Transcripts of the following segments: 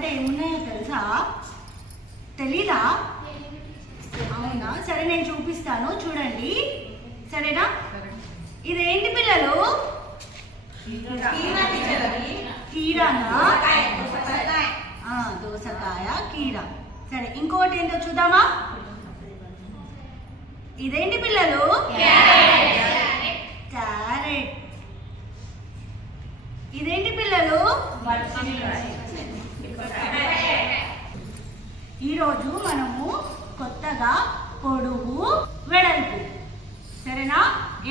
ముంగట ఏమున్నాయో తెలుసా? తెలీదా? అవునా? సరే నేను చూపిస్తాను. చూడండి. సరేనా? ఇదేంటి పిల్లలు? కీరానా? దోసకాయ. కీర. సరే ఇంకోటి ఏంటో చూద్దామా? ఇదేంటి పిల్లలు? క్యారెట్. ఇదేంటి పిల్లలు? ఈరోజు మనము కొత్తగా పొడుగు వెడల్పు. సరేనా?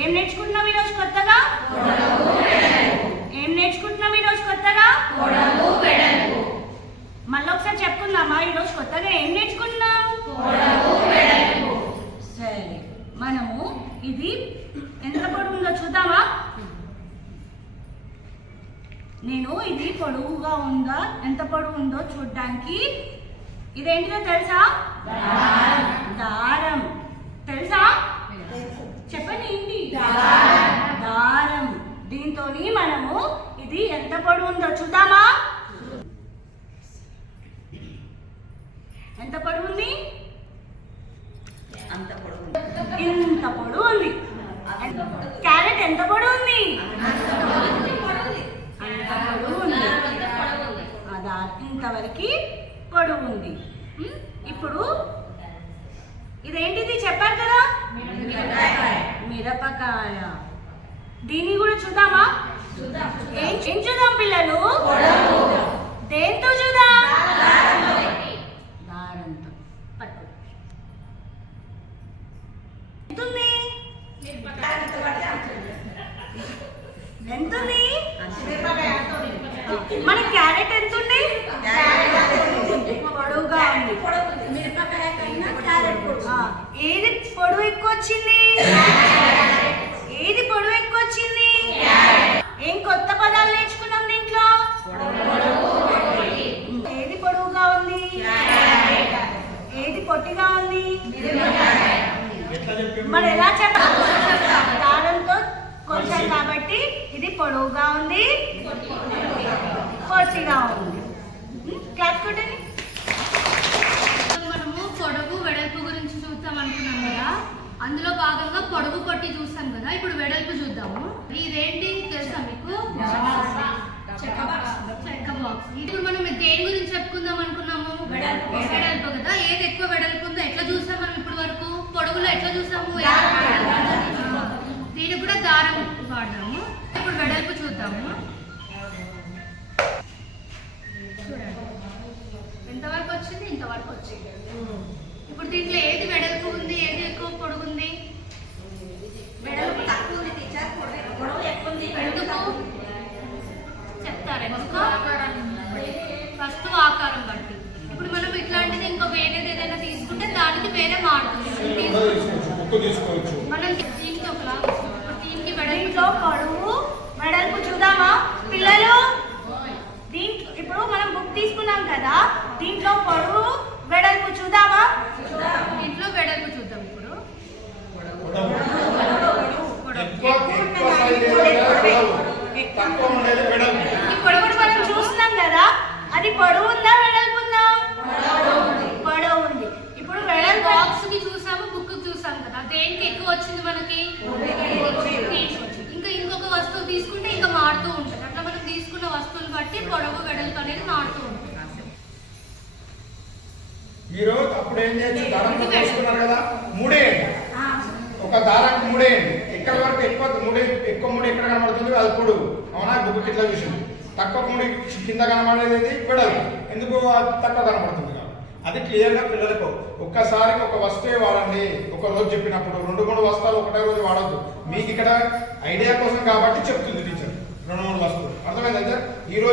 ఏం నేర్చుకుంటున్నాం ఈరోజు కొత్తగా? ఏం నేర్చుకుంటున్నాం ఈరోజు కొత్తగా? మళ్ళీ ఒకసారి చెప్పుకుందామా? ఈరోజు కొత్తగా ఏం నేర్చుకుంటున్నాం సరే మనము ఇది ఎంత పొడవు ఉందో చూద్దామా? నేను ఇది పొడవుగా ఉందా? ఎంత పొడవు ఉందో చూడడానికి ఇదేంటిదో తెలుసా? దారం. తెలుసా? చెప్పండి ఏంటి? దారం. దీంతో మనము ఇది ఎంత పొడవు ఉందో చూద్దామా? ఎంత పొడవు ఉంది? అంత పొడవు ఇంత పొడవు ఉంది. క్యారెట్ ఎంత పొడవు ఉంది? అంత పొడవు ఉంది. ఇంతవరకు పొడవు ఉంది? ఇప్పుడు ఇదేంటిది చెప్పారు కదా? మిరపకాయ. దీన్ని కూడా చూద్దామా? ఏం ఏం చూద్దాం పిల్లలు? దేంతో చూద్దాం? దారంతో. పట్టు. ఎంతుంది? ఎంతుంది? మన క్యారెట్ ఎంత ఉంది పొడవుగా ఉంది మిరపకాయ కన్నా క్యారెట్ పొడుగు ఆ, ఏది పొడవు ఎక్కువ వచ్చింది? ఏది పొడవు ఎక్కువ వచ్చింది ఏం కొత్త పదాలు నేర్చుకున్నాం దీంట్లో? ఏది పొడవుగా ఉంది? ఏది పొట్టిగా ఉంది? మరి ఎలా చెప్పాలి దారంతో కొంచెం కాబట్టి ఇది పొడవుగా ఉంది పొట్టిగా ఉంది. క్లాస్ కొట్టండి మనము పొడవు వెడల్పు గురించి చూద్దాం అనుకున్నాం కదా అందులో పొడవు పొట్టి చూస్తాం కదా ఇప్పుడు వెడల్పు చూద్దాము. ఇదేంటి తెలుసా మీకు? చెక్క బాక్స్ ఇప్పుడు మనం దేని గురించి చెప్పుకుందాం అనుకున్నాము? వెడల్పు. వెడల్పు కదా. ఏది ఎక్కువ వెడల్పు ఉందో ఎట్లా చూసాం మనం ఇప్పటి వరకు? పొడవులో ఎట్లా చూసాము ఫస్ట్ ఆకారం బట్టి. ఇప్పుడు మనం ఇట్లాంటిది ఇంకో వేరేది ఏదైనా తీసుకుంటే దానికి వేరే మారుతుంది మనం దీనికి ఒకలా ఇప్పుడు దీనికి వెడల్పు దీంట్లో పొడవు వెడల్పు చూద్దామా? పిల్లలు దీంట్లో ఇప్పుడు మనం బుక్ తీసుకున్నాం కదా దీంట్లో పొడవు వెడల్పు చూద్దామా? దీంట్లో వెడల్పు చూద్దాం ఇప్పుడు. ఎక్కువ ఉండేది వెడల్పు ఈ పొడవును మనం చూస్తున్నాం కదా అది పొడవు ఉందా వెడల్పు ఉందా? పొడవు ఉంది. ఇప్పుడు వెడల్పు బాక్స్కి చూసాము బుక్ చూసాం కదా. దేనికి ఎక్కువ వచ్చింది మనకి. ఇంకా ఇంకొక వస్తువు తీసుకుంటే ఇంకా మారుతూ ఉంటుంది. అట్లా మనం తీసుకున్న వస్తువులు బట్టి పొడవు వెడల్పు అనేది మారుతూ ఉంటుంది. మీరు అప్పుడు ఏం చేయొచ్చు దారంతో తీసుకున్నారు కదా? మూడేయండి ఒక దారానికి మూడేయండి ఎక్కడ వరకు ఎక్కువ మూడే ఎక్కువ మూడు ఎక్కడ కనబడుతుంది అది పొడుగు అవునా? బుక్ ఇట్లా చూసింది. తక్కువ మూడు కింద కనబడేది ఏది వెడల్పు. ఎందుకు తక్కువ కనబడుతుంది కాబట్టి అది క్లియర్గా పిల్లలకు ఒక్కసారికి ఒక వస్తువే వాడండి. ఒక రోజు చెప్పినప్పుడు రెండు మూడు వస్తువులు ఒకటే రోజు వాడద్దు. మీకు ఇక్కడ ఐడియా కోసం కాబట్టి చెప్తుంది టీచర్. రెండు మూడు వస్తువులు. అర్థమైందా సార్ ఈ రోజు